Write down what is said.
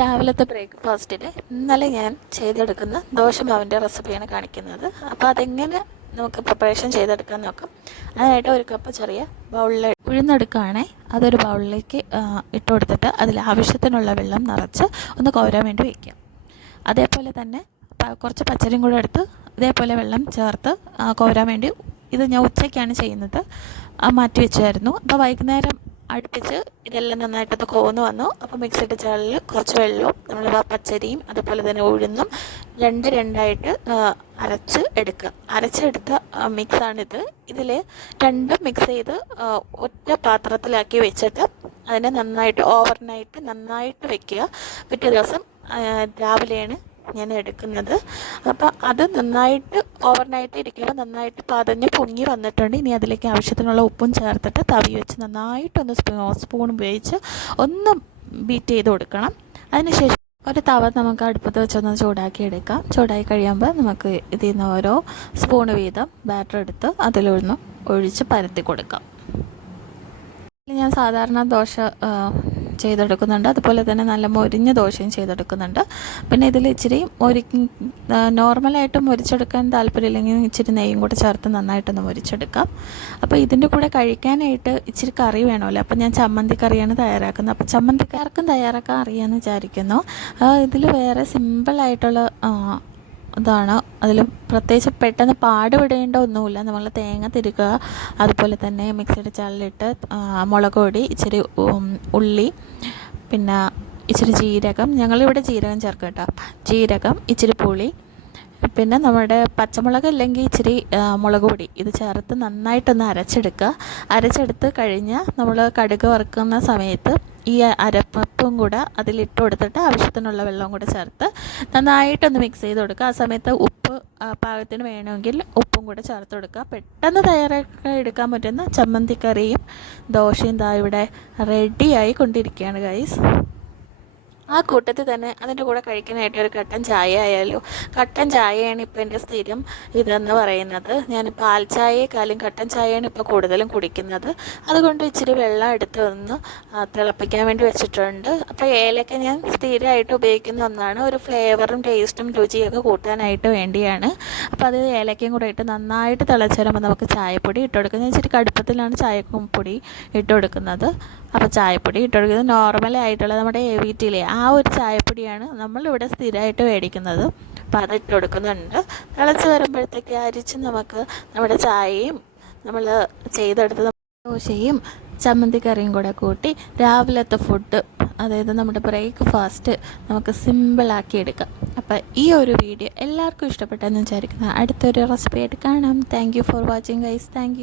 രാവിലത്തെ ബ്രേക്ക്ഫാസ്റ്റിൽ ഇന്നലെ ഞാൻ ചെയ്തെടുക്കുന്ന ദോശമാവിന്റെ റെസിപ്പിയാണ് കാണിക്കുന്നത്. അപ്പോൾ അതെങ്ങനെ നമുക്ക് പ്രിപ്പറേഷൻ ചെയ്തെടുക്കാൻ നോക്കാം. അതിനായിട്ട് ഒരു കപ്പ് ചെറിയ ബൗളിൽ ഉഴുന്നെടുക്കുകയാണേ അതൊരു ബൗളിലേക്ക് ഇട്ട് കൊടുത്തിട്ട് അതിൽ ആവശ്യത്തിനുള്ള വെള്ളം നിറച്ച് ഒന്ന് കോരാൻ വേണ്ടി വയ്ക്കാം അതേപോലെ തന്നെ കുറച്ച് പച്ചരിയും കൂടെ എടുത്ത് ഇതേപോലെ വെള്ളം ചേർത്ത് കോരാൻ വേണ്ടി ഇത് ഞാൻ ഉച്ചയ്ക്കാണ് ചെയ്യുന്നത്. മാറ്റി വെച്ചായിരുന്നു. അപ്പോൾ വൈകുന്നേരം അടുപ്പിച്ച് ഇതെല്ലാം നന്നായിട്ടൊന്ന് കോന്ന് വന്നു. അപ്പോൾ മിക്സിയുടെ ചാലിൽ കുറച്ച് വെള്ളവും നമ്മൾ പച്ചരിയും അതുപോലെ തന്നെ ഉഴുന്നും രണ്ട് രണ്ടായിട്ട് അരച്ച് എടുക്കുക. അരച്ചെടുത്ത മിക്സാണിത് ഇതിൽ രണ്ടും മിക്സ് ചെയ്ത് ഒറ്റ പാത്രത്തിലാക്കി വെച്ചിട്ട് അതിനെ നന്നായിട്ട് ഓവർനൈറ്റ് നന്നായിട്ട് വെക്കുക. പിറ്റേ ദിവസം രാവിലെയാണ് ഞാൻ എടുക്കുന്നത്. അപ്പോൾ അത് നന്നായിട്ട് ഓവർനൈറ്റ് ഇരിക്കുമ്പോൾ നന്നായിട്ട് പതഞ്ഞ് പൊങ്ങി വന്നിട്ടുണ്ട്. ഇനി അതിലേക്ക് ആവശ്യത്തിനുള്ള ഉപ്പും ചേർത്തിട്ട് തവി വെച്ച് നന്നായിട്ടൊന്ന് സ്പൂ സ്പൂൺ ഉപയോഗിച്ച് ഒന്ന് ബീറ്റ് ചെയ്ത് കൊടുക്കണം. അതിനുശേഷം ഒരു തവ നമുക്ക് അടുപ്പത്ത് വെച്ചൊന്ന് ചൂടാക്കി എടുക്കാം. ചൂടായി കഴിയുമ്പോൾ നമുക്ക് ഇതിൽ നിന്ന് ഓരോ സ്പൂൺ വീതം ബാറ്റർ എടുത്ത് അതിലൊന്ന് ഒഴിച്ച് പരത്തി കൊടുക്കാം. ഞാൻ സാധാരണ ദോശ ചെയ്തെടുക്കുന്നുണ്ട്. അതുപോലെ തന്നെ നല്ല മൊരിഞ്ഞ ദോശയും ചെയ്തെടുക്കുന്നുണ്ട്. പിന്നെ ഇതിൽ ഇച്ചിരി മൊരി നോർമലായിട്ട് മൊരിച്ചെടുക്കാൻ താല്പര്യമില്ലെങ്കിൽ ഇച്ചിരി നെയ്യും കൂടെ ചേർത്ത് നന്നായിട്ടൊന്ന് മൊരിച്ചെടുക്കാം. അപ്പോൾ ഇതിന്റെ കൂടെ കഴിക്കാനായിട്ട് ഇച്ചിരി കറി വേണമല്ലോ. അപ്പോൾ ഞാൻ ചമ്മന്തി കറിയാണ് തയ്യാറാക്കുന്നത്. അപ്പോൾ ചമ്മന്തിക്കാർക്കും തയ്യാറാക്കാൻ അറിയാമെന്ന് വിചാരിക്കുന്നു. ഇതിൽ വേറെ സിമ്പിളായിട്ടുള്ള ഇതാണ് അതിൽ പ്രത്യേകിച്ച് പെട്ടെന്ന് പാടുപെടേണ്ട ഒന്നുമില്ല. നമ്മൾ തേങ്ങ തിരുകുക അതുപോലെ തന്നെ മിക്സിയുടെ ചാലിലിട്ട് മുളക് പൊടി ഇച്ചിരി ഉള്ളി പിന്നെ ഇച്ചിരി ജീരകം. ഞങ്ങളിവിടെ ജീരകം ചേർക്കും കേട്ടോ ജീരകം ഇച്ചിരി പുളി പിന്നെ നമ്മുടെ പച്ചമുളക് അല്ലെങ്കിൽ ഇച്ചിരി മുളക് പൊടി. ഇത് ചേർത്ത് നന്നായിട്ടൊന്ന് അരച്ചെടുക്കുക. അരച്ചെടുത്ത് കഴിഞ്ഞാൽ നമ്മൾ കടുക് വറുക്കുന്ന സമയത്ത് ഈ അരപ്പും കൂടെ അതിലിട്ട് കൊടുത്തിട്ട് ആവശ്യത്തിനുള്ള വെള്ളവും കൂടെ ചേർത്ത് നന്നായിട്ടൊന്ന് മിക്സ് ചെയ്ത് കൊടുക്കുക. ആ സമയത്ത് ഉപ്പ് പാകത്തിന് വേണമെങ്കിൽ ഉപ്പും കൂടെ ചേർത്ത് കൊടുക്കുക. പെട്ടെന്ന് തയ്യാറാക്കി എടുക്കാൻ പറ്റുന്ന ചമ്മന്തിക്കറിയും ദോശയും ദാ ഇവിടെ റെഡിയായി കൊണ്ടിരിക്കുകയാണ് ഗൈസ് ആ കൂട്ടത്തിൽ തന്നെ അതിന്റെ കൂടെ കഴിക്കാനായിട്ട് ഒരു കട്ടൻ ചായ ആയാലോ. കട്ടൻ ചായയാണ് ഇപ്പോൾ എന്റെ സ്ഥിരം ഇതെന്ന് പറയുന്നത്. ഞാൻ പാൽ ചായയെക്കാളും കട്ടൻ ചായയാണ് ഇപ്പോൾ കൂടുതലും കുടിക്കുന്നത്. അതുകൊണ്ട് ഇച്ചിരി വെള്ളം എടുത്ത് ഒന്ന് തിളപ്പിക്കാൻ വേണ്ടി വെച്ചിട്ടുണ്ട്. അപ്പോൾ ഏലക്ക ഞാൻ സ്ഥിരമായിട്ട് ഉപയോഗിക്കുന്ന ഒന്നാണ്. ഒരു ഫ്ലേവറും ടേസ്റ്റും രുചിയൊക്കെ കൂട്ടാനായിട്ട് വേണ്ടിയാണ്. അപ്പോൾ അത് ഏലക്കയും കൂടെ ഇട്ട് നന്നായിട്ട് തിളച്ച് വരുമ്പോൾ നമുക്ക് ചായപ്പൊടി ഇട്ട് കൊടുക്കുക ഞാൻ ഇച്ചിരി കടുപ്പത്തിലാണ് ചായപ്പൊടി ഇട്ട് കൊടുക്കുന്നത്. അപ്പോൾ ചായപ്പൊടി ഇട്ട് കൊടുക്കുന്നത്. നോർമലായിട്ടുള്ള നമ്മുടെ എ വി ടിയിലെ ആ ഒരു ചായപ്പൊടിയാണ് നമ്മളിവിടെ സ്ഥിരമായിട്ട് മേടിക്കുന്നത്. അപ്പോൾ അതിട്ട് കൊടുക്കുന്നുണ്ട്. തിളച്ച് വരുമ്പോഴത്തേക്ക് അരിച്ച് നമുക്ക് നമ്മുടെ ചായയും നമ്മൾ ചെയ്തെടുത്ത ദോശയും ചമ്മന്തി കറിയും കൂടെ കൂട്ടി രാവിലത്തെ ഫുഡ് അതായത് നമ്മുടെ ബ്രേക്ക്ഫാസ്റ്റ് നമുക്ക് സിമ്പിളാക്കി എടുക്കാം. അപ്പോൾ ഈ ഒരു വീഡിയോ എല്ലാവർക്കും ഇഷ്ടപ്പെട്ടെന്ന് വിചാരിക്കുന്നു. അടുത്തൊരു റെസിപ്പി ആയിട്ട് കാണാം. Thank for watching guys thank